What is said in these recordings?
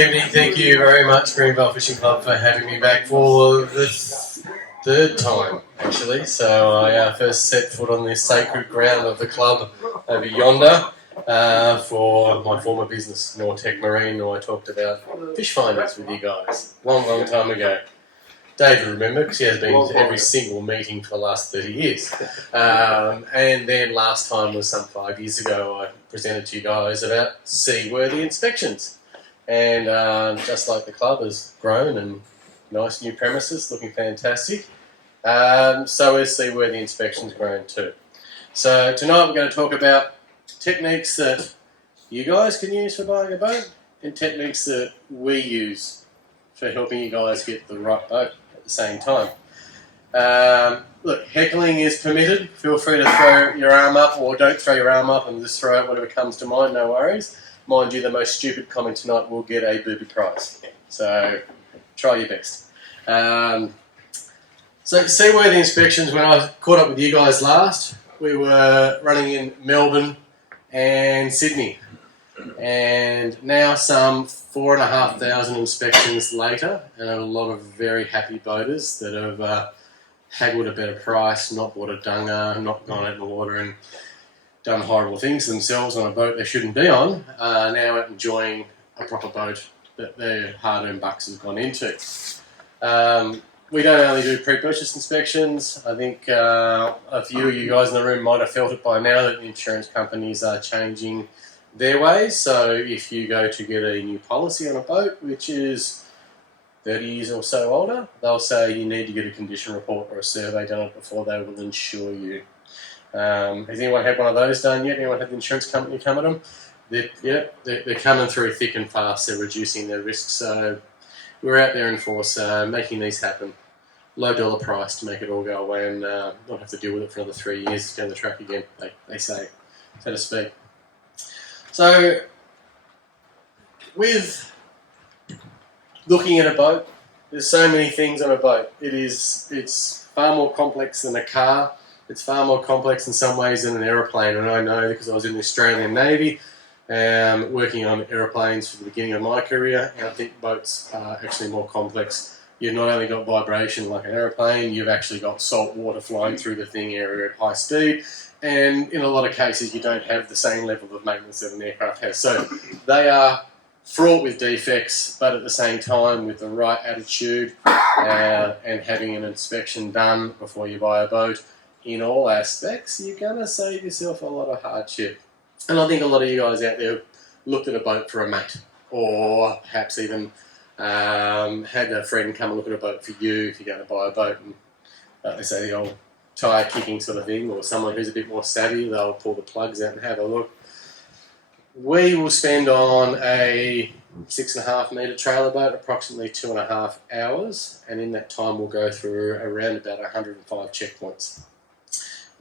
evening. Thank you very much, Greenvale Fishing Club, for having me back for the third time, actually. So I first set foot on this sacred ground of the club over yonder for my former business, Nortec Marine, where I talked about fish finders with you guys long time ago. Dave will remember because he has been to every single meeting for the last 30 years. And then last time was some 5 years ago, I presented to you guys about Seaworthy inspections. And just like the club has grown and nice new premises, looking fantastic, so has Seaworthy inspections grown too. So tonight we're going to talk about techniques that you guys can use for buying a boat and techniques that we use for helping you guys get the right boat at the same time. Look, heckling is permitted. Feel free to throw your arm up, or don't throw your arm up and just throw out whatever comes to mind, no worries. Mind you, the most stupid comment tonight will get a booby prize. So try your best. So Seaworthy inspections, when I caught up with you guys last, we were running in Melbourne and Sydney. And now some 4,500 inspections later, and a lot of very happy boaters that have haggled a better price, not bought a dunger, not gone out in the water and done horrible things to themselves on a boat they shouldn't be on, are now out enjoying a proper boat that their hard-earned bucks have gone into. We don't only do pre-purchase inspections. I think a few of you guys in the room might have felt it by now that the insurance companies are changing their ways. So if you go to get a new policy on a boat, which is 30 years or so older, they'll say you need to get a condition report or a survey done before they will insure you. Has anyone had one of those done yet? Anyone had the insurance company come at them? They're coming through thick and fast. They're reducing their risks. So we're out there in force making these happen. Low dollar price to make it all go away and not have to deal with it for another 3 years down the track again, they say, so to speak. So with looking at a boat, there's so many things on a boat. It's far more complex than a car. It's far more complex in some ways than an aeroplane, and I know because I was in the Australian Navy working on aeroplanes for the beginning of my career, and I think boats are actually more complex. You've not only got vibration like an aeroplane, you've actually got salt water flowing through the thing area at high speed, and in a lot of cases you don't have the same level of maintenance that an aircraft has. So they are fraught with defects, but at the same time with the right attitude and having an inspection done before you buy a boat in all aspects, you're going to save yourself a lot of hardship. And I think a lot of you guys out there looked at a boat for a mate, or perhaps even had a friend come and look at a boat for you if you're going to buy a boat, and they say the old tyre kicking sort of thing, or someone who's a bit more savvy, they'll pull the plugs out and have a look. We will spend on a 6.5 metre trailer boat approximately 2.5 hours, and in that time we'll go through around about 105 checkpoints.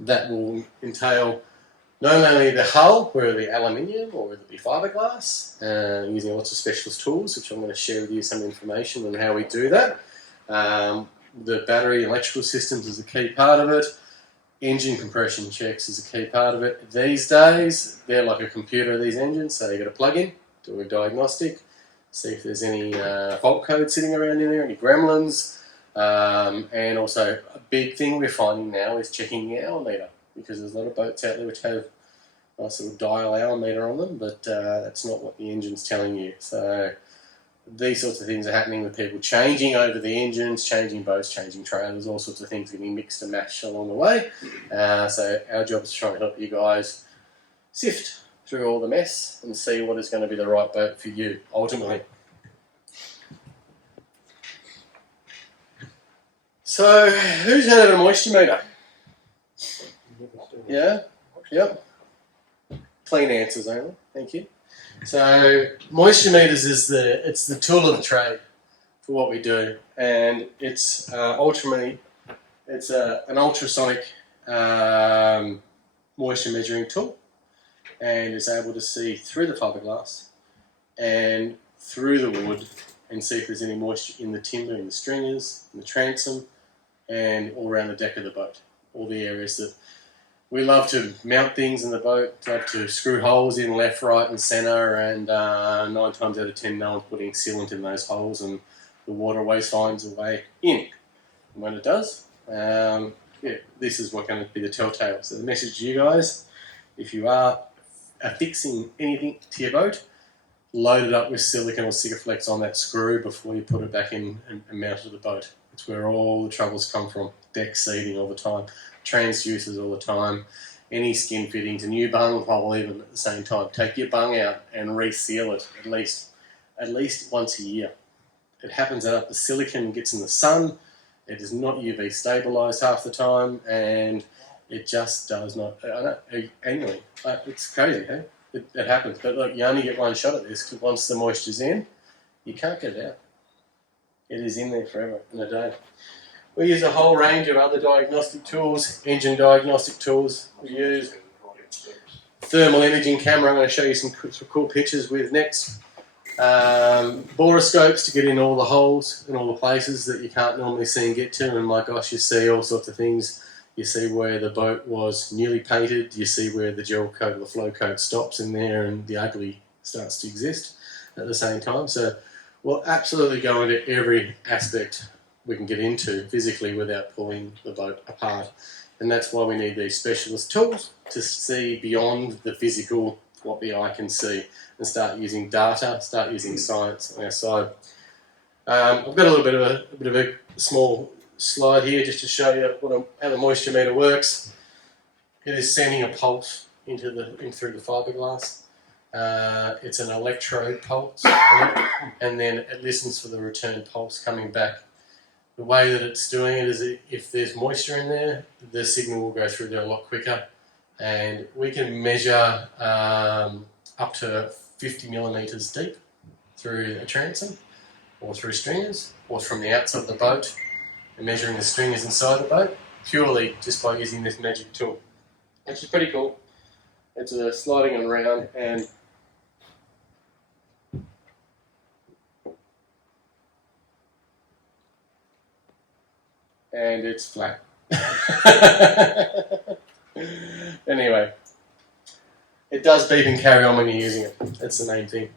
That will entail not only the hull, whether it be aluminium or whether it be fiberglass, using lots of specialist tools, which I'm going to share with you some information on how we do that. The battery and electrical systems is a key part of it. Engine compression checks is a key part of it. These days, they're like a computer, these engines, so you've got to plug in, do a diagnostic, see if there's any fault code sitting around in there, any gremlins. And also a big thing we're finding now is checking the hour meter, because there's a lot of boats out there which have a nice little dial hour meter on them, but that's not what the engine's telling you. So these sorts of things are happening with people changing over the engines, changing boats, changing trailers, all sorts of things getting mixed and matched along the way. So our job is to try and help you guys sift through all the mess and see what is going to be the right boat for you, ultimately. So, who's had a moisture meter? Yeah? Yep. Clean answers only, thank you. So, moisture meters is the tool of the trade for what we do, and it's ultimately an ultrasonic moisture measuring tool, and it's able to see through the fiberglass and through the wood and see if there's any moisture in the timber, in the stringers, in the transom, and all around the deck of the boat, all the areas that We love to mount things in the boat, love to screw holes in left, right and centre, and 9 times out of 10 no one's putting sealant in those holes and the water always finds a way in. And when it does, this is what's going to be the telltale. So the message to you guys, if you are affixing anything to your boat, load it up with silicone or Sikaflex on that screw before you put it back in and mount it to the boat. It's where all the troubles come from. Deck seating all the time, transducers all the time, any skin fittings, a new bung hole even at the same time. Take your bung out and reseal it at least once a year. It happens that the silicone gets in the sun, it is not UV stabilised half the time, and it just does not, annually. It's crazy, hey? It happens, but look, you only get one shot at this, because once the moisture's in, you can't get it out. It is in there forever in a day. We use a whole range of other diagnostic tools, engine diagnostic tools. We use thermal imaging camera. I'm going to show you some cool pictures with next. Borescopes to get in all the holes and all the places that you can't normally see and get to. And my gosh, you see all sorts of things. You see where the boat was newly painted. You see where the gel coat or the flow coat stops in there and the ugly starts to exist at the same time. So we'll absolutely go into every aspect we can get into physically without pulling the boat apart. And that's why we need these specialist tools to see beyond the physical, what the eye can see, and start using data, start using science on our side. I've got a little bit of a small slide here just to show you how the moisture meter works. It is sending a pulse in through the fiberglass. It's an electrode pulse, and then it listens for the return pulse coming back. The way that it's doing it is if there's moisture in there, the signal will go through there a lot quicker, and we can measure up to 50 millimetres deep through a transom or through stringers or from the outside of the boat and measuring the stringers inside the boat purely just by using this magic tool, which is pretty cool. It's a sliding around and it's flat. Anyway, it does beep and carry on when you're using it. That's the main thing.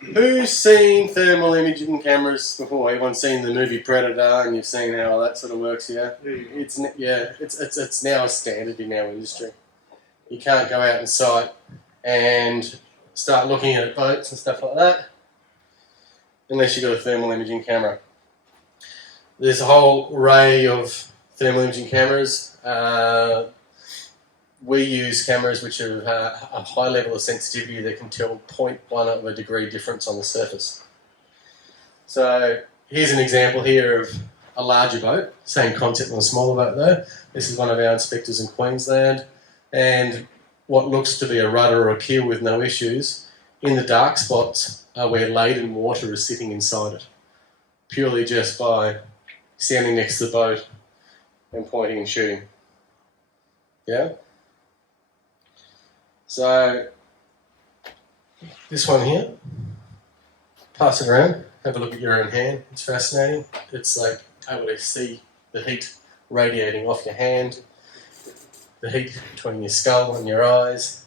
Who's seen thermal imaging cameras before? Everyone's seen the movie Predator, and you've seen how that sort of works. It's now a standard in our industry. You can't go out in sight and start looking at boats and stuff like that unless you've got a thermal imaging camera. There's a whole array of thermal imaging cameras. We use cameras which have a high level of sensitivity that can tell 0.1 of a degree difference on the surface. So here's an example here of a larger boat, same concept on a smaller boat though. This is one of our inspectors in Queensland, and what looks to be a rudder or a keel with no issues, in the dark spots are where laden water is sitting inside it, purely just by standing next to the boat and pointing and shooting. Yeah? So, this one here, pass it around, have a look at your own hand. It's fascinating. It's like able to see the heat radiating off your hand, the heat between your skull and your eyes.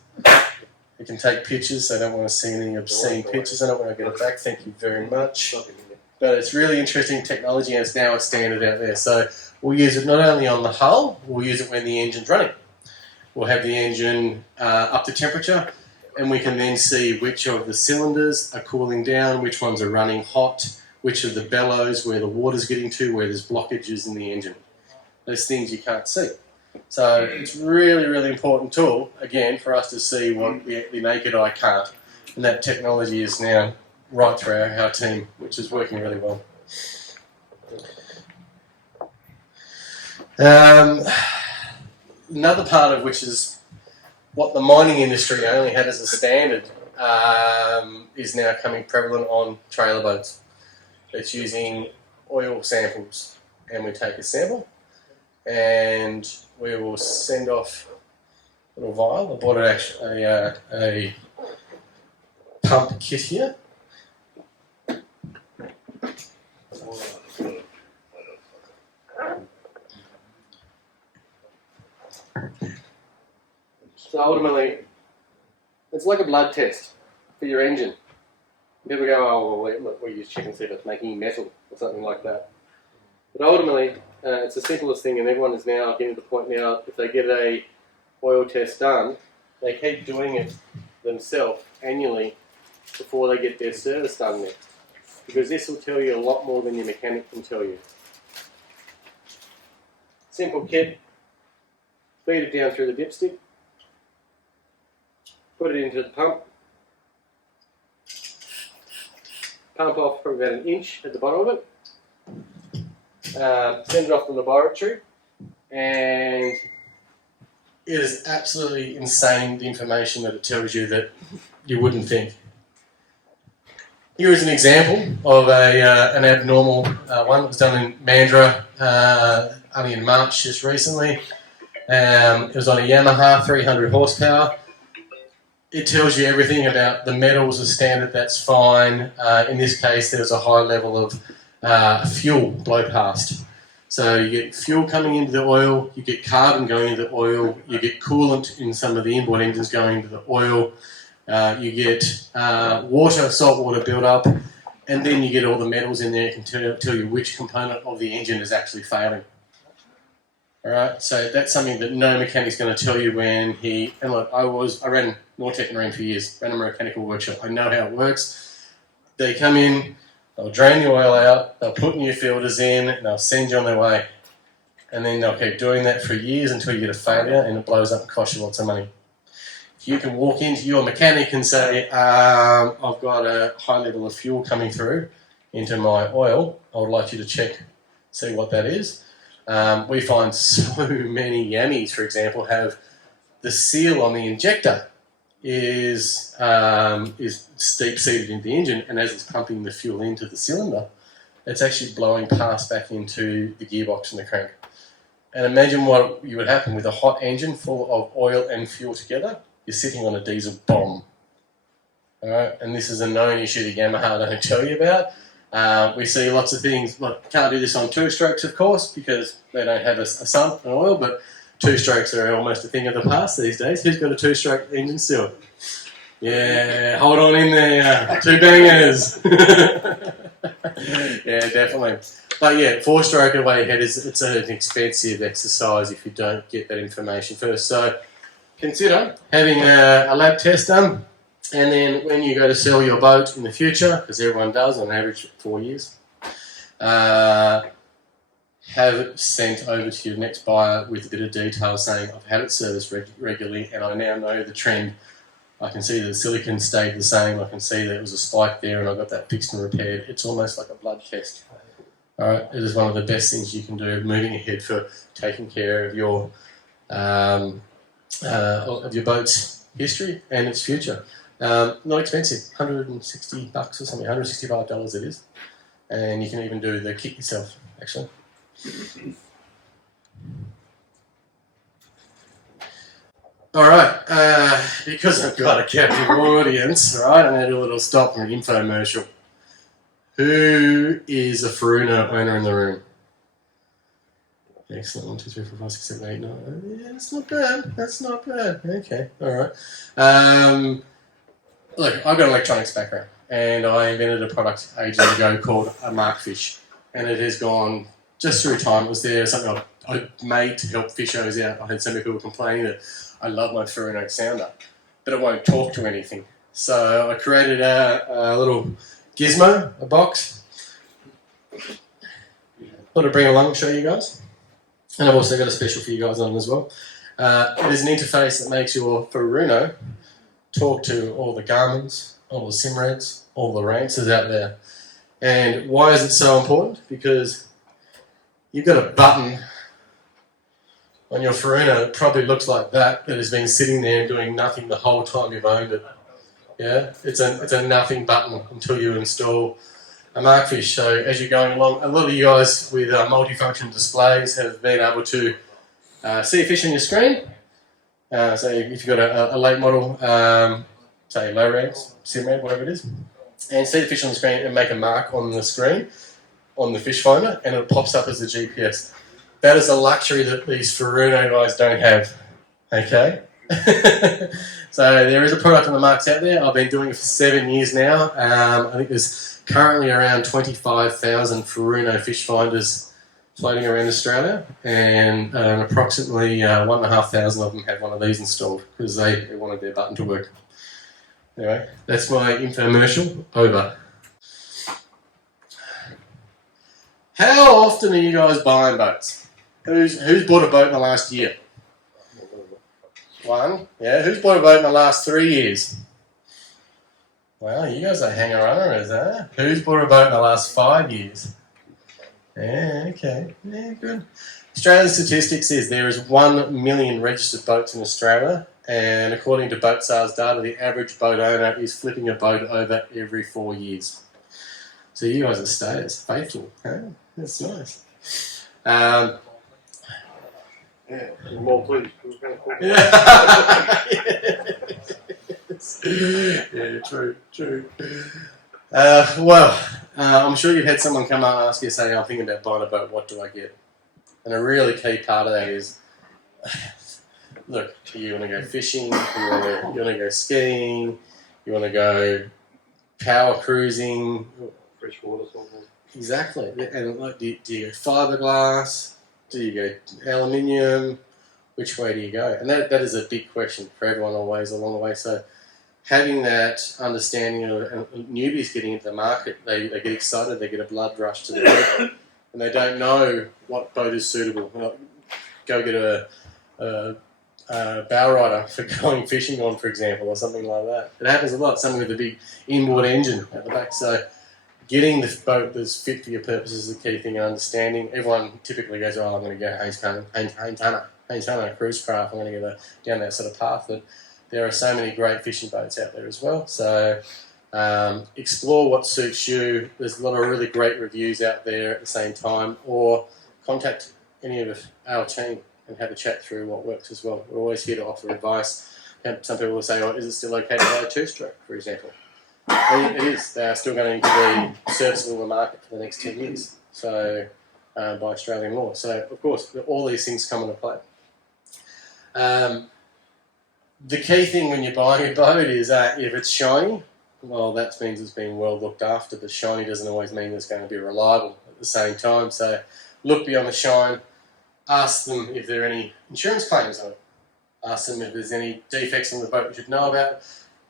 You can take pictures. I don't want to see any obscene pictures. I don't want to get it back. Thank you very much. But it's really interesting technology, and it's now a standard out there. So we'll use it not only on the hull, we'll use it when the engine's running. We'll have the engine up to temperature, and we can then see which of the cylinders are cooling down, which ones are running hot, which of the bellows, where the water's getting to, where there's blockages in the engine. Those things you can't see. So it's really, really important tool, again, for us to see what the naked eye can't. And that technology is now right through our team, which is working really well. Another part of which is what the mining industry only had as a standard is now coming prevalent on trailer boats. It's using oil samples, and we take a sample and we will send off a little vial. I bought a pump kit here. So ultimately, it's like a blood test for your engine. People go, oh, well, we use chicken feed, it's making metal or something like that. But ultimately, it's the simplest thing, and everyone is now getting to the point now, if they get a oil test done, they keep doing it themselves annually before they get their service done next. Because this will tell you a lot more than your mechanic can tell you. Simple kit, feed it down through the dipstick, put it into the pump off for about 1 inch at the bottom of it, send it off to the laboratory, and it is absolutely insane the information that it tells you that you wouldn't think. Here is an example of an abnormal one that was done in Mandurah only in March just recently. It was on a Yamaha 300 horsepower. It tells you everything about the metals, the standard, that's fine. In this case, there was a high level of fuel blow past. So you get fuel coming into the oil, you get carbon going into the oil, you get coolant in some of the inboard engines going into the oil, you get water, salt water build up, and then you get all the metals in there. It can tell you which component of the engine is actually failing. Alright, so that's something that no mechanic's going to tell you when he... And look, I ran Nortec Marine for years, ran a mechanical workshop. I know how it works. They come in, they'll drain the oil out, they'll put new filters in, and they'll send you on their way. And then they'll keep doing that for years until you get a failure and it blows up and costs you lots of money. If you can walk into your mechanic and say, I've got a high level of fuel coming through into my oil, I would like you to check, see what that is. We find so many Yammies, for example, have the seal on the injector is deep-seated into the engine, and as it's pumping the fuel into the cylinder, it's actually blowing past back into the gearbox and the crank. And imagine what would happen with a hot engine full of oil and fuel together. You're sitting on a diesel bomb. All right? And this is a known issue that Yamaha don't tell you about. We see lots of things, like, can't do this on two-strokes, of course, because they don't have a sump and oil, but two-strokes are almost a thing of the past these days. Who's got a two-stroke engine still? Yeah, hold on in there. Two bangers. Yeah, definitely. But yeah, four-stroke away ahead it's an expensive exercise if you don't get that information first. So consider having a lab test done, and then when you go to sell your boat in the future, because everyone does on average 4 years, have it sent over to your next buyer with a bit of detail saying, I've had it serviced regularly and I now know the trend. I can see that the silicon stayed the same. I can see that it was a spike there and I got that fixed and repaired. It's almost like a blood test. All right, it is one of the best things you can do moving ahead for taking care of your boat's history and its future. Not expensive, $160 or something, $165 it is. And you can even do the kit yourself, actually. All right, because I've got a captive audience, right, I'm going to do a little stop and infomercial. Who is a Furuno owner in the room? Excellent. 1, 2, 3, 4, 5, 6, 7, 8, 9. Yeah, that's not bad. That's not bad. Okay, all right. Look, I've got an electronics background, and I invented a product ages ago called a Markfish, and it has gone just through time. It was there something I made to help fishers out. I had so many people complaining that I love my Furuno sounder, but it won't talk to anything. So I created a little gizmo, a box. Thought I'd bring along and show you guys. And I've also got a special for you guys on as well. It is an interface that makes your Furuno talk to all the Garmins, all the Simrads, all the Rances out there. And why is it so important? Because you've got a button on your Furuno that probably looks like that has been sitting there and doing nothing the whole time you've owned it. Yeah, it's a nothing button until you install a Markfish. So as you're going along, a lot of you guys with multifunction displays have been able to see a fish on your screen. So if you've got a late model, say low ranks, Simrad, whatever it is, and see the fish on the screen and make a mark on the screen, on the fish finder, and it pops up as a GPS. That is a luxury that these Furuno guys don't have, okay? So there is a product on the market out there. I've been doing it for 7 years now. I think there's currently around 25,000 Furuno fish finders floating around Australia, and approximately 1,500 of them have one of these installed because they wanted their button to work. Anyway, that's my infomercial over. How often are you guys buying boats? Who's bought a boat in the last year? One. Yeah. Who's bought a boat in the last 3 years? Well, you guys are hanger-runners, huh? Who's bought a boat in the last 5 years? Yeah, okay. Yeah, good. Australian statistics says there is 1 million registered boats in Australia, and according to boat sales data, the average boat owner is flipping a boat over every 4 years. So you guys are stayers, faithful, huh? That's nice. Yeah, more please. Yeah, true. I'm sure you've had someone come up and ask you, say, I'm thinking about buying a boat, what do I get? And a really key part of that is, look, you want to go fishing, you want to go skiing, you want to go power cruising. Freshwater something. Exactly. And like, do you go fiberglass? Do you go aluminium? Which way do you go? And that is a big question for everyone always along the way. So having that understanding of newbies getting into the market, they get excited, they get a blood rush to the boat, and they don't know what boat is suitable. Go get a bow rider for going fishing on, for example, or something like that. It happens a lot, something with a big inboard engine at the back. So getting the boat that's fit for your purposes is the key thing, and understanding. Everyone typically goes, I'm going to go Haynes cruise craft, I'm going to go down that sort of path. But there are so many great fishing boats out there as well. So explore what suits you. There's a lot of really great reviews out there at the same time, or contact any of our team and have a chat through what works as well. We're always here to offer advice. And some people will say, is it still okay to buy a two-stroke, for example? It is. They are still going to be serviceable in the market for the next 10 years, so by Australian law. So, of course, all these things come into play. The key thing when you're buying a boat is if it's shiny, well, that means it's been well looked after, but shiny doesn't always mean it's going to be reliable at the same time. So look beyond the shine, ask them if there are any insurance claims on it, ask them if there's any defects on the boat you should know about.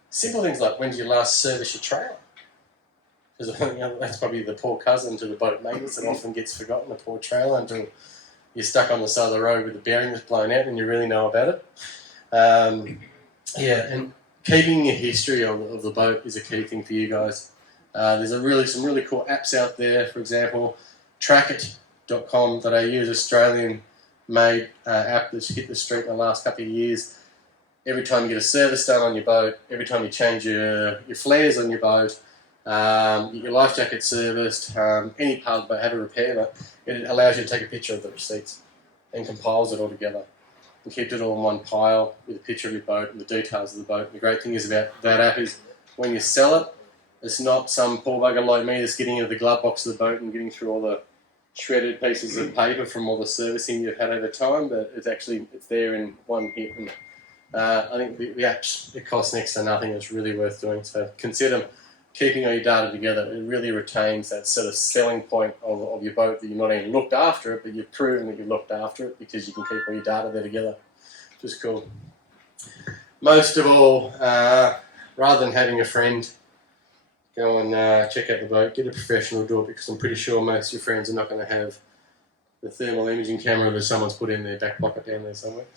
Simple things like, when did you last service your trailer? Because that's probably the poor cousin to the boat maintenance that often gets forgotten, the poor trailer, until you're stuck on the side of the road with the bearing that's blown out and you really know about it. And keeping a history of the boat is a key thing for you guys. There's some really cool apps out there. For example, trackit.com.au is an Australian-made app that's hit the street in the last couple of years. Every time you get a service done on your boat, every time you change your flares on your boat, your life jacket serviced, any part of the boat, have a repair, it allows you to take a picture of the receipts and compiles it all together and keeps it all in one pile with a picture of your boat and the details of the boat. And the great thing is about that app is when you sell it, it's not some poor bugger like me that's getting into the glove box of the boat and getting through all the shredded pieces of paper from all the servicing you've had over time, but it's there in one hit. And I think the apps, it costs next to nothing. It's really worth doing. So consider keeping all your data together. It really retains that sort of selling point of your boat, that you've not only looked after it, but you've proven that you looked after it because you can keep all your data there together. Which is cool. Most of all, rather than having a friend go and check out the boat, get a professional to do it, because I'm pretty sure most of your friends are not going to have the thermal imaging camera that someone's put in their back pocket down there somewhere.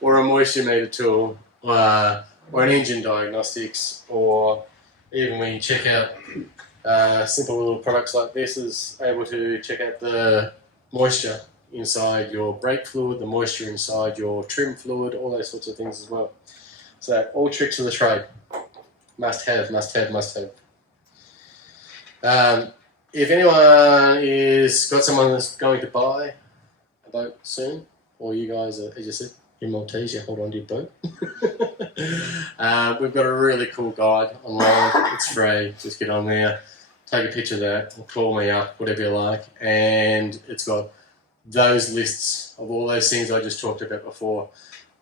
Or a moisture meter tool, or an engine diagnostics, or even when you check out simple little products like this, is able to check out the moisture inside your brake fluid, the moisture inside your trim fluid, all those sorts of things as well. So all tricks of the trade. Must have. If anyone is got someone that's going to buy a boat soon, or you guys are, as you said, in Maltese, you hold on to your boat. We've got a really cool guide online. It's free. Just get on there, take a picture of that, or call me up, whatever you like. And it's got those lists of all those things I just talked about before,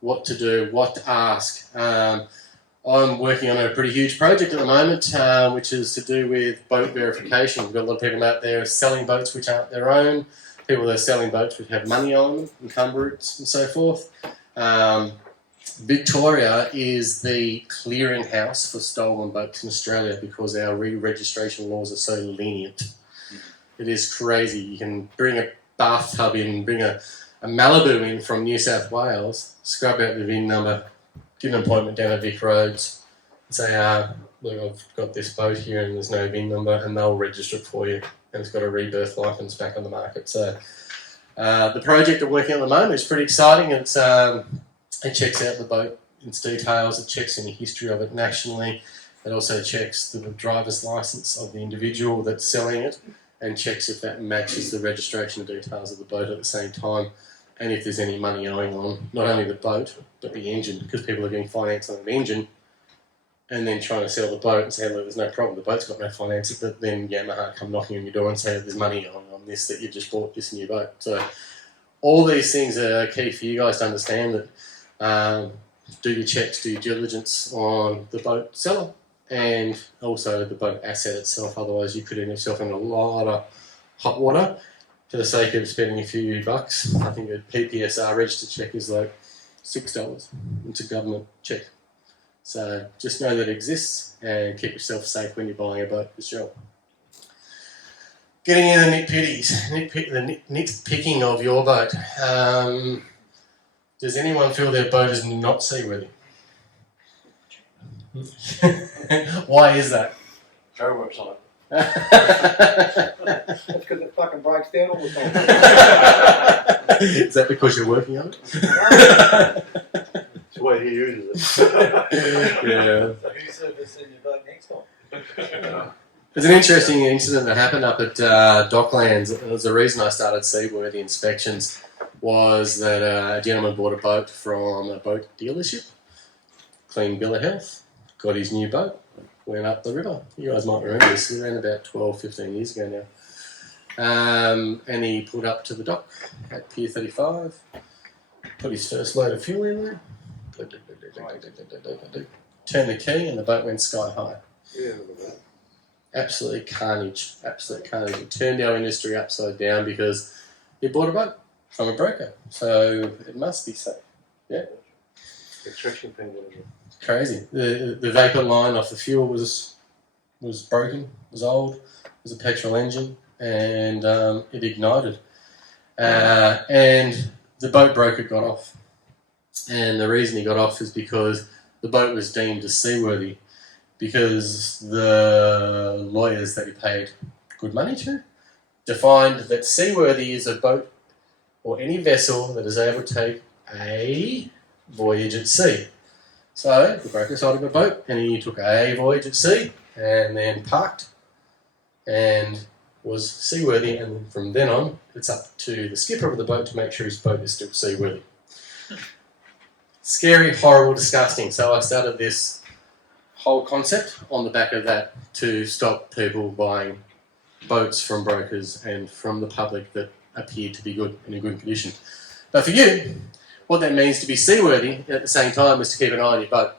what to do, what to ask. I'm working on a pretty huge project at the moment, which is to do with boat verification. We've got a lot of people out there selling boats which aren't their own, people that are selling boats which have money on them, encumbrance and so forth. Victoria is the clearinghouse for stolen boats in Australia because our re-registration laws are so lenient. It is crazy. You can bring a bathtub in, bring a Malibu in from New South Wales, scrub out the VIN number, give an appointment down at Vic Roads, and say, look, I've got this boat here and there's no VIN number, and they'll register it for you. And it's got a rebirth license back on the market. So the project I'm working on at the moment is pretty exciting. It checks out the boat in its details. It checks any history of it nationally. It also checks the driver's license of the individual that's selling it and checks if that matches the registration details of the boat at the same time, and if there's any money owing on not only the boat but the engine, because people are getting finance on an engine and then trying to sell the boat and say, look, there's no problem, the boat's got no finance, but then Yamaha come knocking on your door and say there's money owing on this, that you've just bought this new boat. So all these things are key for you guys to understand, that do your checks, do your diligence on the boat seller and also the boat asset itself. Otherwise you could end yourself in a lot of hot water for the sake of spending a few bucks. I think a PPSR register check is like $6. It's a government check. So just know that it exists and keep yourself safe when you're buying a boat for sure. Getting in the nitpicking of your boat. Does anyone feel their boat is not seaworthy? Why is that? Joe works on it. That's because it fucking breaks down all the time. Is that because you're working on it? It's the way he uses it. Yeah. So who's servicing your boat next time? There's an interesting incident that happened up at Docklands. It was the reason I started Seaworthy inspections was that a gentleman bought a boat from a boat dealership, clean bill of health, got his new boat, went up the river. You guys might remember this, around about 12, 15 years ago now. And he pulled up to the dock at Pier 35, put his first load of fuel in there, turned the key and the boat went sky high. Yeah, look at that. Absolute carnage, absolute carnage. It turned our industry upside down because he bought a boat from a broker, so it must be safe. Yeah, Extraction thing, whatever. crazy. The vapor line off the fuel was broken, was old. It was a petrol engine, and it ignited. And the boat broker got off, and the reason he got off is because the boat was deemed as seaworthy, because the lawyers that he paid good money to defined that seaworthy is a boat or any vessel that is able to take a voyage at sea. So the broker sold him a boat and he took a voyage at sea and then parked and was seaworthy, and from then on it's up to the skipper of the boat to make sure his boat is still seaworthy. Scary, horrible, disgusting. So I started this whole concept on the back of that to stop people buying boats from brokers and from the public that appeared to be good, in a good condition. But for you, what that means to be seaworthy at the same time is to keep an eye on your boat.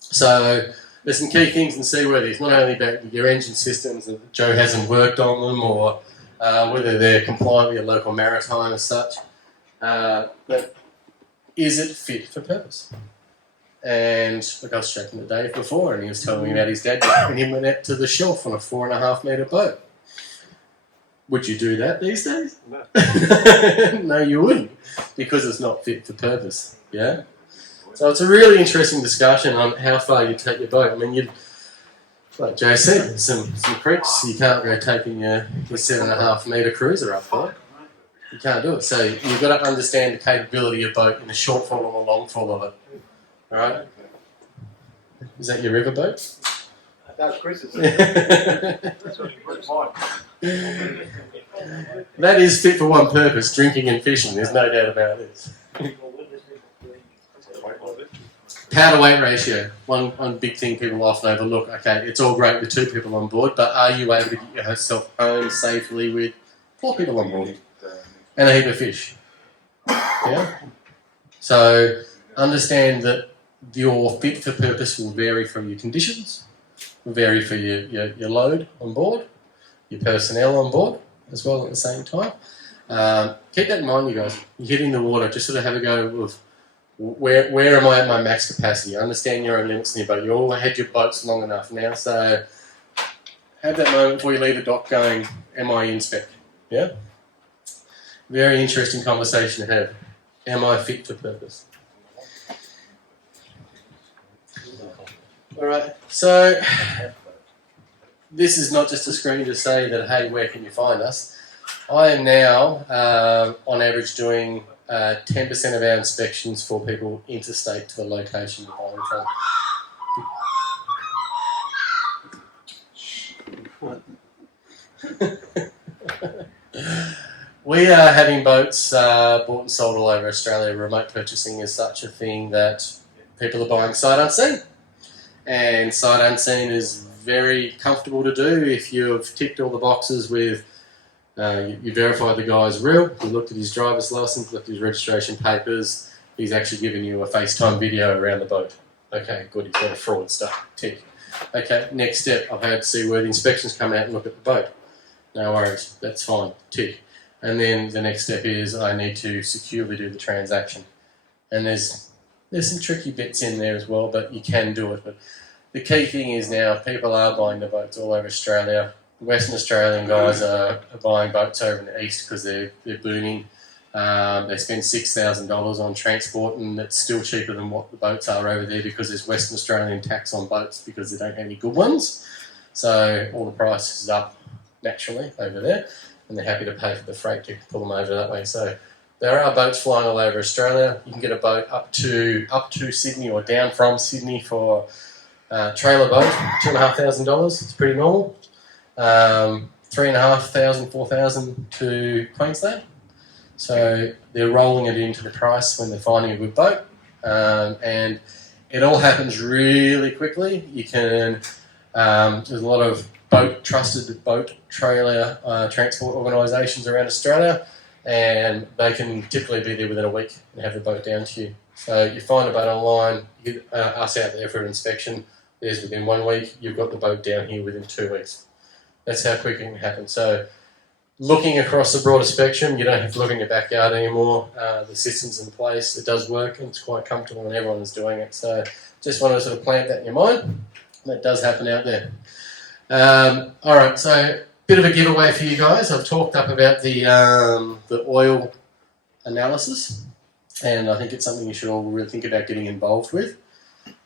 So there's some key things in seaworthy. It's not only about your engine systems that Joe hasn't worked on them, or whether they're compliant with your local maritime as such, but is it fit for purpose? And look, I was chatting to Dave before, and he was telling me about his dad when he went out to the shelf on a 4.5 metre boat. Would you do that these days? No. No, you wouldn't, because it's not fit for purpose. Yeah. So it's a really interesting discussion on how far you take your boat. I mean, like Jay said, some creeks you can't go taking your 7.5 metre cruiser up there. You can't do it. So you've got to understand the capability of your boat in the short fall and the long fall of it. All right. Is that your river boat? That's Chris's. That's what you put mine. That is fit for one purpose, drinking and fishing. There's no doubt about this. Power to weight ratio. One big thing people often overlook. Okay, it's all great with 2 people on board, but are you able to get yourself home safely with 4 people on board? and a heap of fish. Yeah. So understand that your fit for purpose will vary from your conditions, will vary for your load on board, your personnel on board as well at the same time. Keep that in mind, you guys. You get in the water, just sort of have a go of where am I at my max capacity? Understand your own limits in your boat. You all had your boats long enough now, so have that moment before you leave the dock going, am I in spec? Yeah? Very interesting conversation to have. Am I fit for purpose? Alright, so this is not just a screen to say that, hey, where can you find us? I am now, on average, doing 10% of our inspections for people interstate to the location you're buying from. We are having boats bought and sold all over Australia. Remote purchasing is such a thing that people are buying sight unseen. And sight unseen is very comfortable to do if you've ticked all the boxes with you verified the guy's real, you looked at his driver's license, looked at his registration papers, he's actually given you a FaceTime video around the boat. Okay, good, he's got a fraud stuff. Tick. Okay, next step, I've had Seaworthy inspections come out and look at the boat. No worries, that's fine. Tick. And then the next step is I need to securely do the transaction. And there's some tricky bits in there as well, but you can do it. But the key thing is now people are buying the boats all over Australia. Western Australian guys are buying boats over in the east because they're booming. They spend $6,000 on transport, and it's still cheaper than what the boats are over there because there's Western Australian tax on boats because they don't have any good ones. So all the price is up naturally over there, and they're happy to pay for the freight to pull them over that way. So there are boats flying all over Australia. You can get a boat up to Sydney or down from Sydney for a trailer boat, $2,500. It's pretty normal. $3,500, $4,000 to Queensland. So they're rolling it into the price when they're finding a good boat, and it all happens really quickly. You can there's a lot of trusted boat trailer transport organisations around Australia, and they can typically be there within a week and have the boat down to you. So you find a boat online, you get us out there for an inspection. There's within 1 week. You've got the boat down here within 2 weeks. That's how quick it can happen. So looking across the broader spectrum, you don't have to look in your backyard anymore. The system's in place. It does work, and it's quite comfortable, and everyone is doing it. So just want to sort of plant that in your mind. That does happen out there. All right, so bit of a giveaway for you guys. I've talked up about the oil analysis, and I think it's something you should all really think about getting involved with.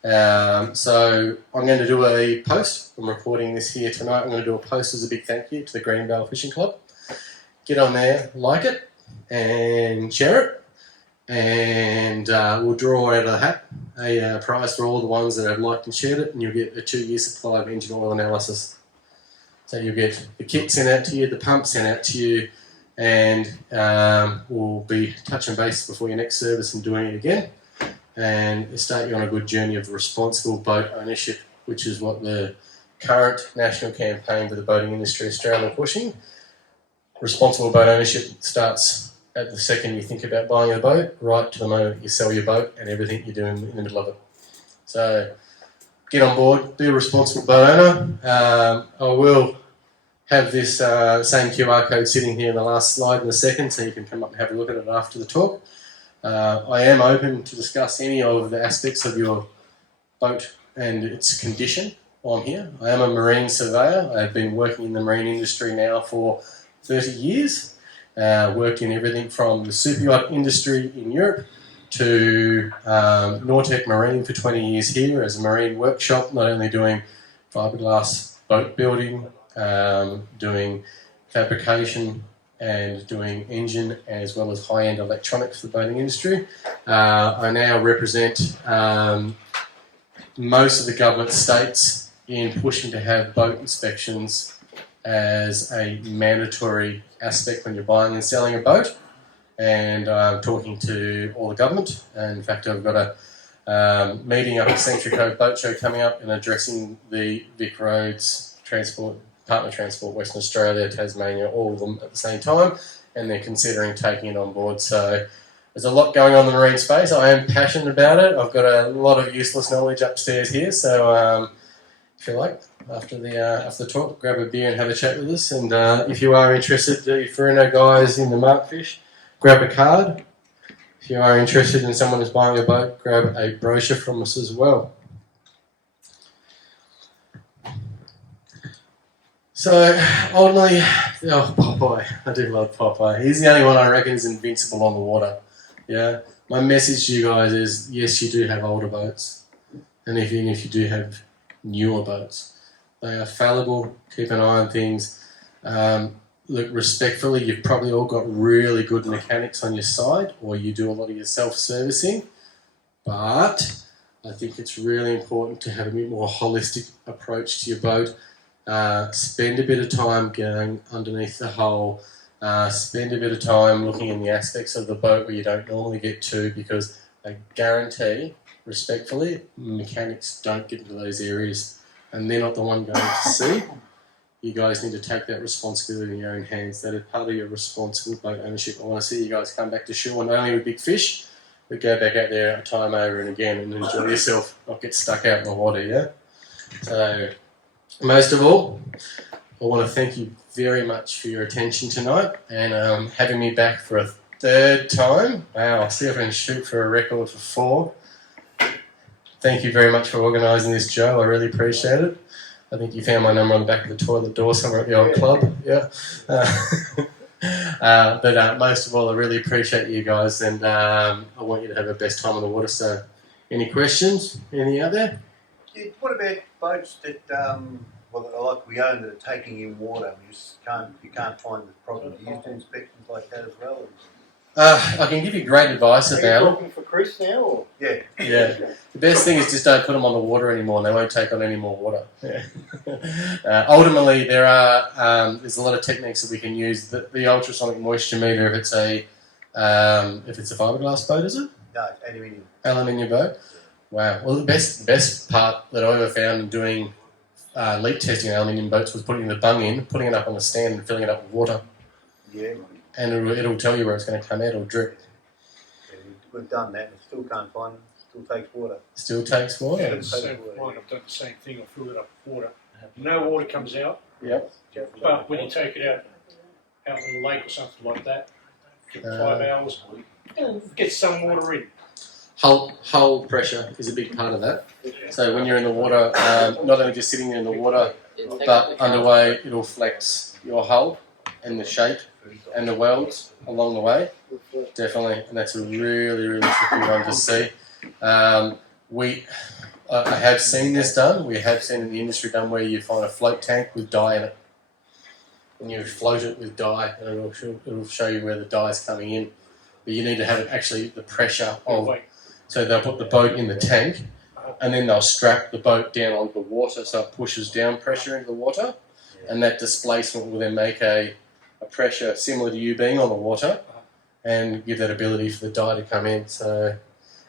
So I'm going to do a post. I'm recording this here tonight. I'm going to do a post as a big thank you to the Greenvale Fishing Club. Get on there, like it, and share it, and we'll draw out of the hat a prize for all the ones that have liked and shared it, and you'll get a 2-year supply of engine oil analysis. So you'll get the kit sent out to you, the pump sent out to you, and we'll be touching base before your next service and doing it again, and start you on a good journey of responsible boat ownership, which is what the current national campaign for the boating industry Australia are pushing. Responsible boat ownership starts at the second you think about buying a boat, right to the moment you sell your boat and everything you do in the middle of it. So get on board, be a responsible boat owner. I will have this same QR code sitting here in the last slide in a second, so you can come up and have a look at it after the talk. I am open to discuss any of the aspects of your boat and its condition while I'm here. I am a marine surveyor. I've been working in the marine industry now for 30 years. Worked in everything from the super yacht industry in Europe to Nortec Marine for 20 years here as a marine workshop, not only doing fiberglass boat building, doing fabrication and doing engine as well as high-end electronics for the boating industry. I now represent most of the government states in pushing to have boat inspections as a mandatory aspect when you're buying and selling a boat, and I'm talking to all the government. And in fact, I've got a meeting up at Century Cove Boat Show coming up and addressing the Vic Roads Transport, Department of Transport, Western Australia, Tasmania, all of them at the same time, and they're considering taking it on board. So there's a lot going on in the marine space. I am passionate about it. I've got a lot of useless knowledge upstairs here. So if you like, after the talk, grab a beer and have a chat with us. And if you are interested, if you're no guys in the Markfish, grab a card. If you are interested in someone who's buying a boat, grab a brochure from us as well. So, ultimately, Popeye. I do love Popeye. He's the only one I reckon is invincible on the water. Yeah. My message to you guys is, yes, you do have older boats. And even if you do have newer boats, they are fallible. Keep an eye on things. Look, respectfully, you've probably all got really good mechanics on your side, or you do a lot of your self-servicing. But I think it's really important to have a bit more holistic approach to your boat. Spend a bit of time going underneath the hull. Spend a bit of time looking in the aspects of the boat where you don't normally get to, because I guarantee, respectfully, mechanics don't get into those areas, and they're not the one going to sea. You guys need to take that responsibility in your own hands. That is part of your responsible boat ownership. I want to see you guys come back to shore, not only with big fish, but go back out there time over and again and enjoy yourself, not get stuck out in the water, yeah? So, most of all, I want to thank you very much for your attention tonight and having me back for a third time. Wow, I'll see if I can shoot for a record for 4. Thank you very much for organising this, Joe. I really appreciate it. I think you found my number on the back of the toilet door somewhere at the old club. Yeah. But most of all, I really appreciate you guys, and I want you to have the best time on the water. So, any questions? Any out there? Yeah, what about boats that, like we own, that are taking in water? You can't find the problem. Do you do inspections like that as well? I can give you great advice Are you about it. talking for Chris now? Or? Yeah. Yeah. The best thing is just don't put them on the water anymore, and they won't take on any more water. Yeah. Ultimately, there's a lot of techniques that we can use. The ultrasonic moisture meter, if it's a fiberglass boat, is it? No, it's aluminium. Aluminium boat. Wow. Well, the best part that I ever found in doing leak testing aluminium boats was putting the bung in, putting it up on the stand, and filling it up with water. Yeah. And it'll tell you where it's going to come out. It'll drip. Yeah, we've done that and still can't find them. Still takes water. Still takes water. Yeah, it's the same with mine. I've done the same thing. I filled it up with water. No water comes out. Yep. But when you take it out in the lake or something like that, give it 5 hours, get some water in. Hull pressure is a big part of that. So when you're in the water, not only just sitting in the water, but underway, it'll flex your hull and the shape and the welds along the way. Definitely, and that's a really, really tricky one to see. I have seen this done. We have seen in the industry done where you find a float tank with dye in it, and you float it with dye, and it'll show you where the dye is coming in. But you need to have actually the pressure of. So they'll put the boat in the tank, and then they'll strap the boat down onto the water, so it pushes down pressure into the water, and that displacement will then make a pressure similar to you being on the water, and give that ability for the dye to come in. So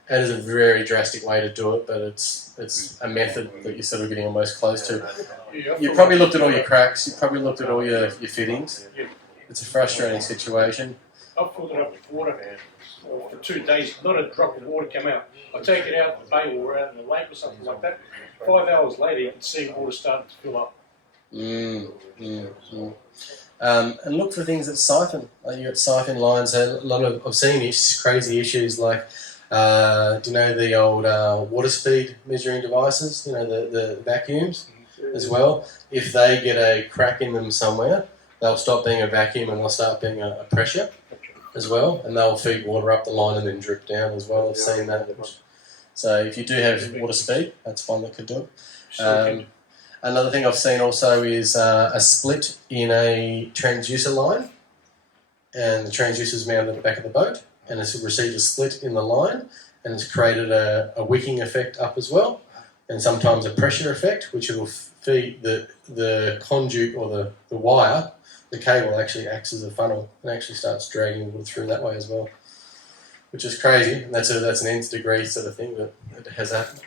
that is a very drastic way to do it, but it's a method that you're sort of getting almost close to. You probably looked at all your cracks. You probably looked at all your fittings. It's a frustrating situation. I've filled it up with water, man. For 2 days, not a drop of water come out. I take it out in the bay or out in the lake or something like that. 5 hours later, you can see water starting to fill up. And look for things that siphon. Like you got siphon lines. I've seen crazy issues like, do you know the old water speed measuring devices? You know the vacuums as well. If they get a crack in them somewhere, they'll stop being a vacuum and they'll start being a pressure as well, and they'll feed water up the line and then drip down as well. I've seen that. So if you do have water speed, that's one that could do it. Another thing I've seen also is a split in a transducer line, and the transducer is mounted at the back of the boat, and it's received a split in the line, and it's created a wicking effect up as well, and sometimes a pressure effect, which will feed the conduit or the wire. The cable actually acts as a funnel and actually starts dragging wood through that way as well, which is crazy. And that's an nth degree sort of thing that has happened.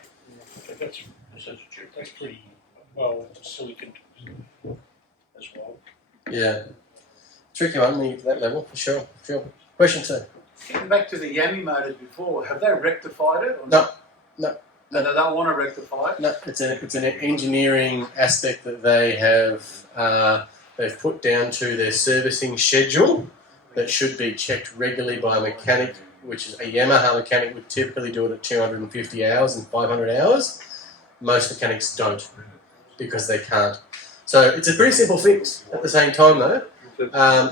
That's pretty well silicon as well. Yeah. tricky one when you get to that level, for sure. Sure. Question 2. Getting back to the Yammy motors before, have they rectified it? Or No, no. And they don't want to rectify it? No, it's an engineering aspect that they have they've put down to their servicing schedule that should be checked regularly by a mechanic, which is a Yamaha mechanic would typically do it at 250 hours and 500 hours. Most mechanics don't because they can't. So it's a pretty simple fix at the same time though.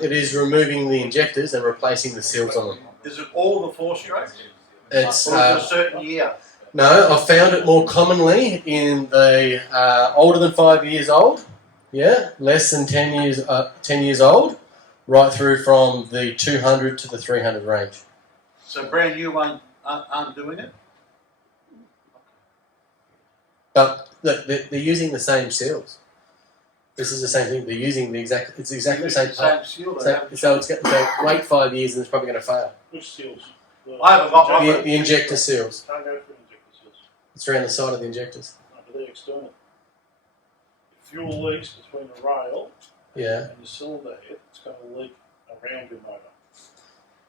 It is removing the injectors and replacing the seals on them. Is it all the 4 strokes? It's Or is it a certain year? no, I've found it more commonly in the older than 5 years old, yeah, less than 10 years old, right through from the 200 to the 300 range. So brand new ones aren't doing it? But look, they're using the same seals. This is the same thing. They're using it's exactly the same part. Same seal. So wait 5 years and it's probably going to fail. Which seals? I haven't got one. The injector seals. Can't go for injector seals. It's around the side of the injectors. No, but they're external. If fuel leaks between the rail Yeah. and the cylinder head, it's going to leak around your motor.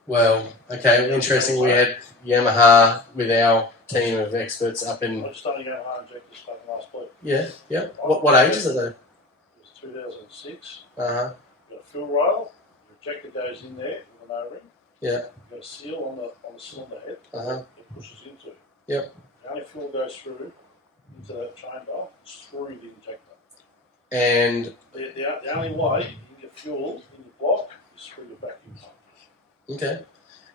Well, okay. Interesting. We had Yamaha with our team of experts up in. I just started going hard injectors back last week. Yeah. Yeah. What ages are they? It was 2006. Uh huh. You've got a fuel rail, your injector goes in there with an O-ring. Yeah. You've got a seal on the cylinder head Uh-huh. it pushes into. Yep. The only fuel goes through into that chamber, it's through the injector. And The only way you can get fuel in your block is through your vacuum pump. okay.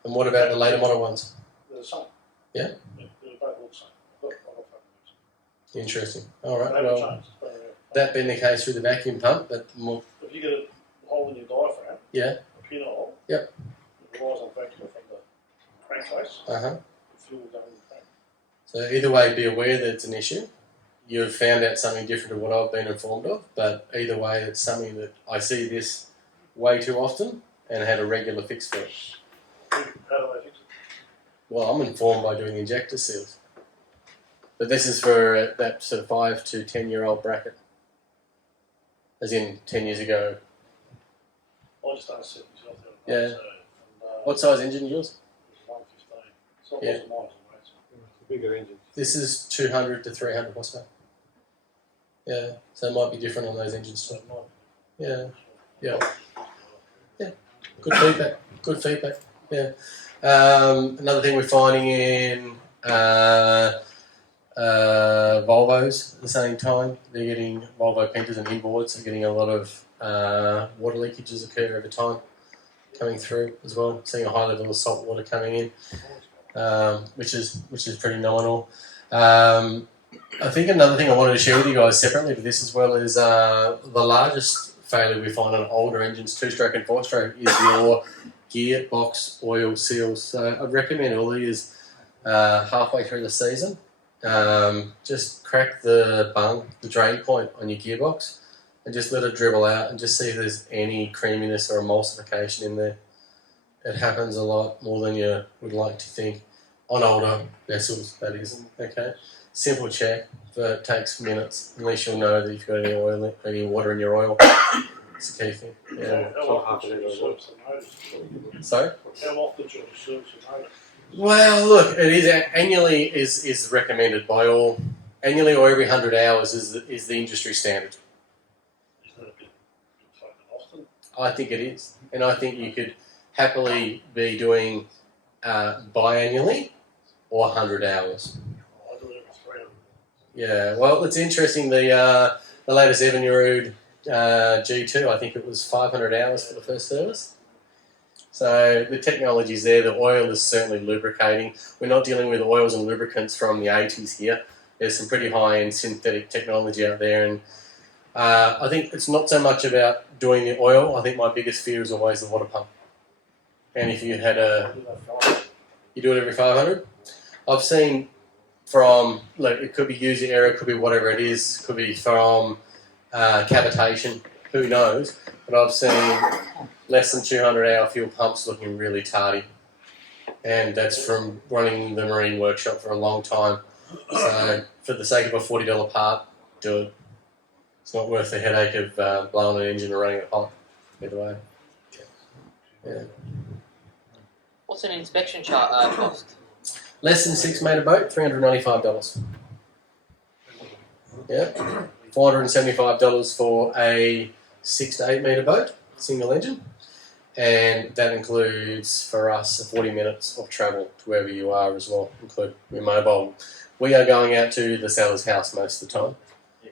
And what about the later model ones? They're the same. Yeah? They're both all the same. I've got fucking Interesting. All right. They haven't Well, changed. It's been around. that being the case with the vacuum pump, but more. If you get a hole in your diaphragm, Yeah. a pinhole, Yep. it relies on vacuum from the crankcase, Uh huh. the fuel will go in the crank. So either way, be aware that it's an issue. You've found out something different to what I've been informed of, but either way, it's something that I see this way too often and had a regular fix for it. How do they fix it? Well, I'm informed by doing injector seals. But this is for that sort of 5 to 10-year-old bracket. As in 10 years ago. I just don't set myself out. Yeah. So, and, What size engine is yours? It's 115. It's not Yeah. wasn't mine, it's It's a bigger engine. This is 200 to 300 horsepower. Yeah, so it might be different on those engines so too. it might Yeah, be. yeah. Good feedback. Good feedback. Yeah. Another thing we're finding in Volvos at the same time, they're getting Volvo Pentas and inboards are getting a lot of water leakages occur over time coming through as well. Seeing a high level of salt water coming in, which is pretty nominal. I think another thing I wanted to share with you guys separately to this as well is the largest failure we find on older engines, 2-stroke and 4-stroke, is your gearbox oil seals. So I'd recommend all these halfway through the season. Just crack the drain point on your gearbox and just let it dribble out and just see if there's any creaminess or emulsification in there. It happens a lot more than you would like to think on older vessels, that is. Okay, simple check, but it takes minutes. At least you'll know that you've got any water in your oil. It's a key thing. Yeah. How often should you service the motor? Sorry. How often should you service your motor? Well, look, it is annually is recommended by all. Annually or every 100 hours is the industry standard. Is that a bit fucking often? I think it is, and I think you could happily be doing biannually or 100 hours. I do it every 3 hours. Yeah, well, it's interesting. The latest Evinrude G2, I think it was 500 hours for the first service. So the technology's there. The oil is certainly lubricating. We're not dealing with oils and lubricants from the 80s here. There's some pretty high-end synthetic technology out there, and I think it's not so much about doing the oil. I think my biggest fear is always the water pump. And if you had I do that 5. you do it every 500. I've seen from, like, it could be user error, it could be whatever it is, could be from cavitation, who knows, but I've seen less than 200-hour fuel pumps looking really tardy, and that's from running the marine workshop for a long time. So for the sake of a $40 part, do it. It's not worth the headache of blowing an engine or running it hot, either way. Yeah. What's an inspection cost? Less than 6 metre boat, $395. Yeah. $475 for a 6 to 8 metre boat, single engine. And that includes for us 40 minutes of travel to wherever you are as well, include your mobile. We are going out to the seller's house most of the time,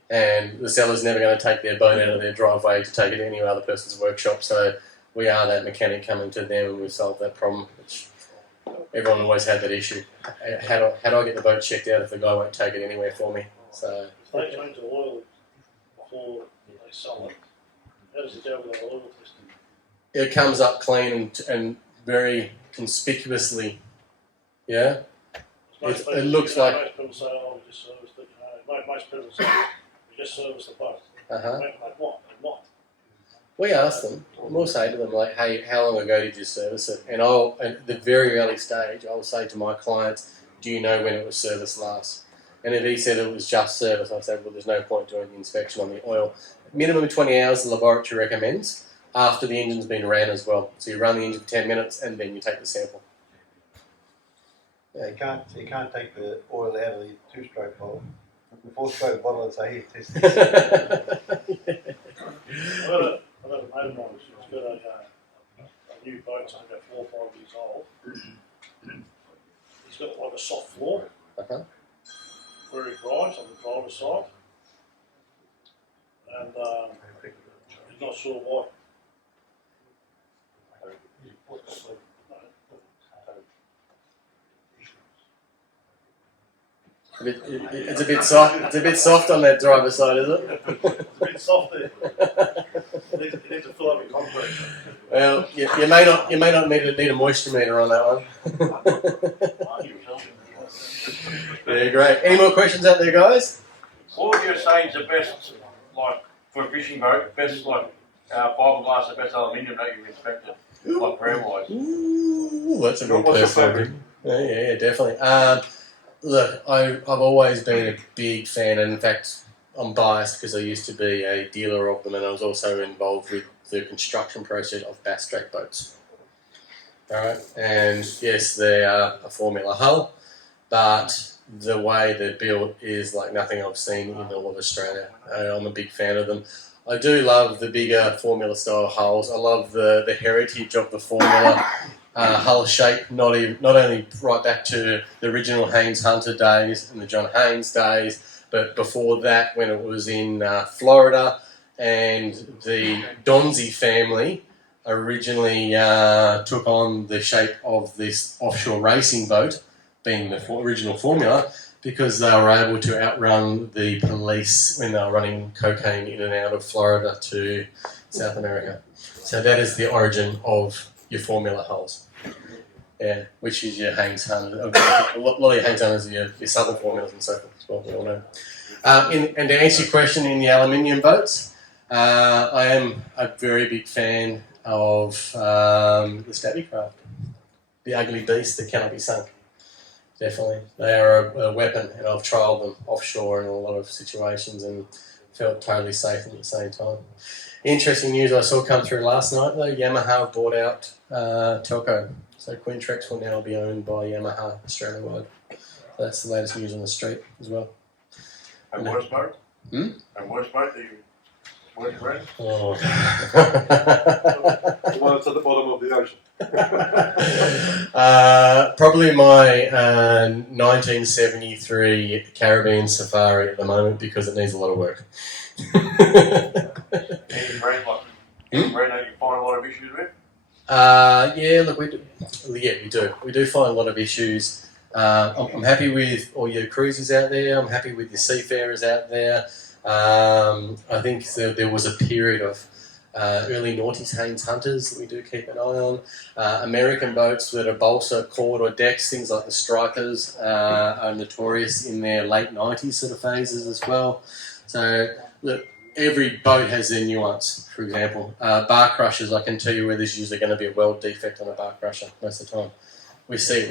and the seller's never going to take their boat out of their driveway to take it to any other person's workshop, so we are that mechanic coming to them, and we've solved that problem, which everyone always had that issue. How do I get the boat checked out if the guy won't take it anywhere for me? So If they change the oil before they sell it, how does it go with the oil testing? it comes up clean and very conspicuously, yeah. It looks like... Most people say, oh, we just serviced it. Most people say, we just serviced the boat. Uh-huh. Like what? And what? We ask them, and we'll say to them, like, hey, how long ago did you service it? And at the very early stage, I'll say to my clients, do you know when it was serviced last? And if he said it was just service, I'll say, well, there's no point doing the inspection on the oil. Minimum 20 hours the laboratory recommends after the engine's been ran as well. So you run the engine for 10 minutes and then you take the sample. You can't take the oil out of the 2-stroke bottle. The 4-stroke bottle and say, here, test this. I've got a mate of mine who's got a new boat, it's only about 4 or 5 years old. He's got like a soft floor Uh-huh. where he drives on the driver's side. And he's not sure why. It's a bit soft. It's a bit soft on that driver's side, is it? It's a bit soft there. It needs to fill up with concrete. Well, you may not need a moisture meter on that one. Yeah, great. Any more questions out there, guys? What would you say is the best, like, for a fishing boat, best, like, fiberglass, the best aluminium that you've inspected, like, brand-wise? Ooh, that's a good What's your question. favourite? Yeah, definitely. Look, I've always been a big fan, and in fact, I'm biased because I used to be a dealer of them, and I was also involved with the construction process of bass track boats. All right, and yes, they are a formula hull, but the way they're built is like nothing I've seen in all of Australia. I'm a big fan of them. I do love the bigger formula style hulls. I love the heritage of the formula hull shape, not only right back to the original Haynes Hunter days and the John Haynes days, but before that when it was in Florida, and the Donzi family originally took on the shape of this offshore racing boat, being the original formula, because they were able to outrun the police when they were running cocaine in and out of Florida to South America. So that is the origin of your formula hulls. Yeah, which is your Haynes Hunter. A lot of your Haynes Hunters are your southern formulas and so forth as well, we all know. And to answer your question in the aluminium boats, I am a very big fan of the Stabby craft. The ugly beast that cannot be sunk. Definitely. They are a weapon, and I've trialled them offshore in a lot of situations and felt totally safe at the same time. Interesting news I saw come through last night though, Yamaha bought out Telco. So Quintrex will now be owned by Yamaha Australia-wide. So that's the latest news on the street as well. And worst boat? Hmm? And worst boat that you worked around? Oh. The one that's at the bottom of the ocean. Probably my 1973 Caribbean Safari at the moment because it needs a lot of work. Any brand, like, any brand that you find a lot of issues with? Yeah, look, we do. We do find a lot of issues. I'm happy with all your cruisers out there. I'm happy with your seafarers out there. I think there was a period of early noughties Haynes Hunters that we do keep an eye on. American boats that are balsa, cord or decks, things like the Strikers are notorious in their late 90s sort of phases as well. So, look, every boat has their nuance. For example, bar crushers, I can tell you where there's usually going to be a weld defect on a bar crusher most of the time. We see it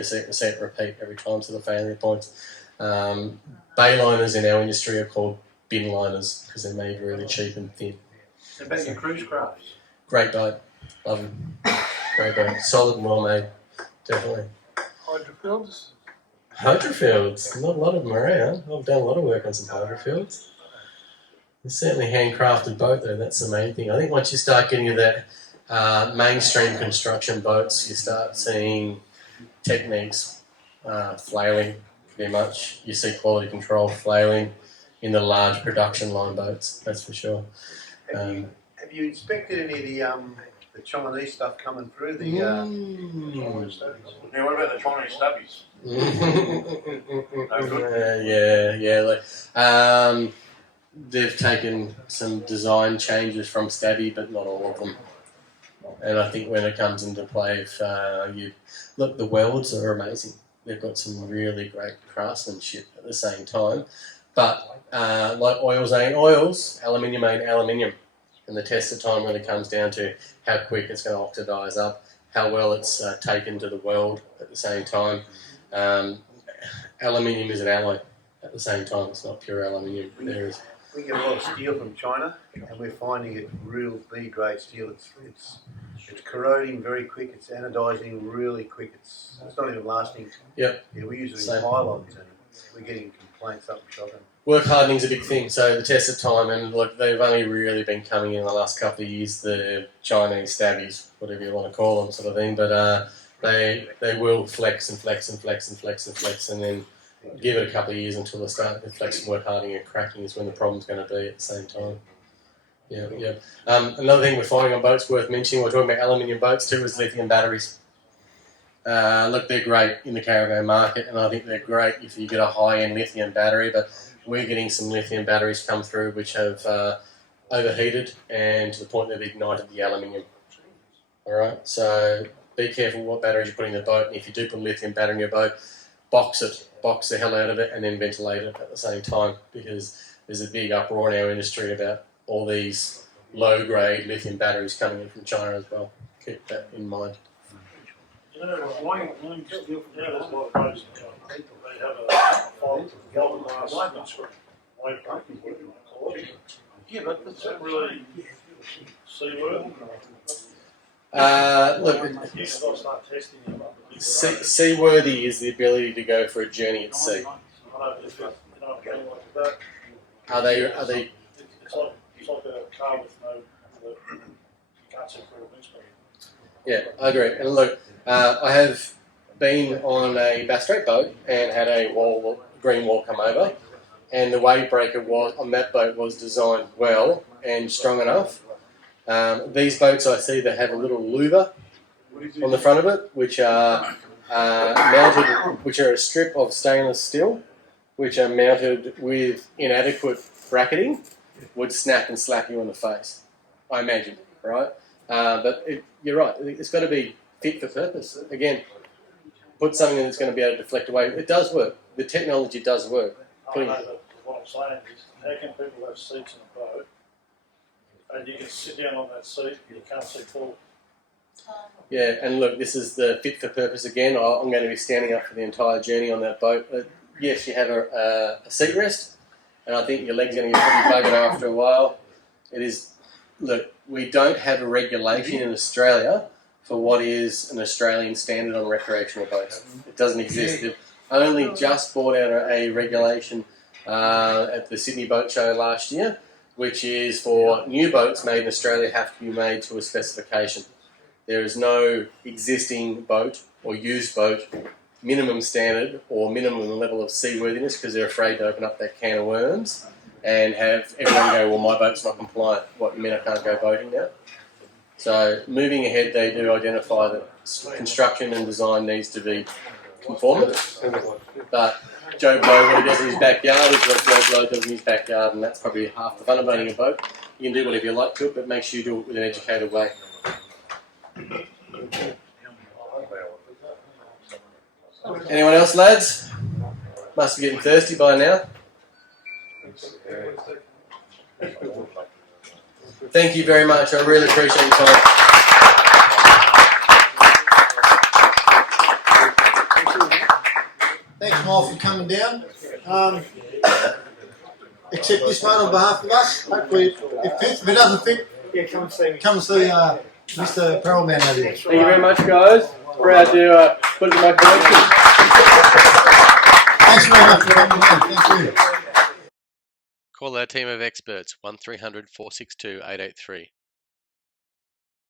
repeat every time to the failure points. Bay liners in our industry are called bin liners because they're made really cheap and thin. About your cruise crafts. Great boat, love them. Great boat. Solid and well made. Definitely. Hydrofields? Hydrofields. Not a lot of them around. I've done a lot of work on some hydrofields. It's certainly a handcrafted boat though, that's the main thing. I think once you start getting to that mainstream construction boats, you start seeing techniques, flailing pretty much. You see quality control flailing in the large production line boats, that's for sure. Have you inspected any of the Chinese stuff coming through? Yeah, what about the Chinese stubbies? They've taken some design changes from Stabby, but not all of them. And I think when it comes into play, if look, the welds are amazing. They've got some really great craftsmanship at the same time. But like oils ain't oils, aluminium ain't aluminium. And the test of time really comes down to how quick it's going to oxidise up, how well it's taken to the weld at the same time. Aluminium is an alloy at the same time. It's not pure aluminium. We get a lot of steel from China, and we're finding it real B-grade steel. It's corroding very quick. It's anodising really quick. It's not even lasting. Yep. Yeah, we use it Same. in pylons, and we're getting complaints up and shocking. Work hardening's a big thing, so the test of time, and look, they've only really been coming in the last couple of years, the Chinese stabbies, whatever you want to call them, sort of thing. But they will flex and flex and flex and flex and flex, and then give it a couple of years until they start to flex and work hardening and cracking is when the problem's going to be at the same time. Yeah. Another thing we're finding on boats worth mentioning, we're talking about aluminium boats too, is lithium batteries. Look, they're great in the caravan market, and I think they're great if you get a high-end lithium battery, but we're getting some lithium batteries come through which have overheated and to the point they've ignited the aluminium. Alright, so be careful what batteries you put in the boat, and if you do put a lithium battery in your boat, box the hell out of it and then ventilate it at the same time, because there's a big uproar in our industry about all these low-grade lithium batteries coming in from China as well. Keep that in mind. You know, why steel from now, there's a lot of boats they have a fiberglass screen. Yeah, but that's not really seaworthy. Look, You gotta start testing them. seaworthy is the ability to go for a journey at sea. Are they? It's like a car with no. You can't see through a windscreen. Yeah, I agree. And look, I have been on a Bass Strait boat and had a green wall come over, and the wave breaker on that boat was designed well and strong enough. These boats I see that have a little louver on the front of it, which are mounted, which are a strip of stainless steel, which are mounted with inadequate bracketing, would snap and slap you in the face, I imagine, right? But you're right, it's got to be fit for purpose. Again, put something that's going to be able to deflect away. It does work. The technology does work. I know, but what I'm saying is, how can people have seats in a boat and you can sit down on that seat and you can't see forward? Yeah, and look, this is the fit for purpose again. I'm going to be standing up for the entire journey on that boat. But yes, you have a seat rest, and I think your legs are going to get pretty buggered after a while. It is. Look, we don't have a regulation in Australia for what is an Australian standard on recreational boats. It doesn't exist. They've only just brought out a regulation at the Sydney Boat Show last year, which is for new boats made in Australia have to be made to a specification. There is no existing boat or used boat minimum standard or minimum level of seaworthiness because they're afraid to open up that can of worms and have everyone go, well, my boat's not compliant. What, you mean I can't go boating now? So moving ahead, they do identify that construction and design needs to be conformant. But Joe Blow, what he does in his backyard is what Joe Blow does in his backyard, and that's probably half the fun of owning a boat. You can do whatever you like to it, but make sure you do it with an educated way. Anyone else, lads? Must be getting thirsty by now. Thank you very much. I really appreciate your time. Thanks, Miles, for coming down. Accept this one on behalf of us. Hopefully it fits. If it doesn't fit, Yeah, come and see me. come and see Mr. Perelman over here. Thank you very much, guys. Proud to put it in my collection. Thanks very much for coming in. Thank you. Call our team of experts 1300 462 883.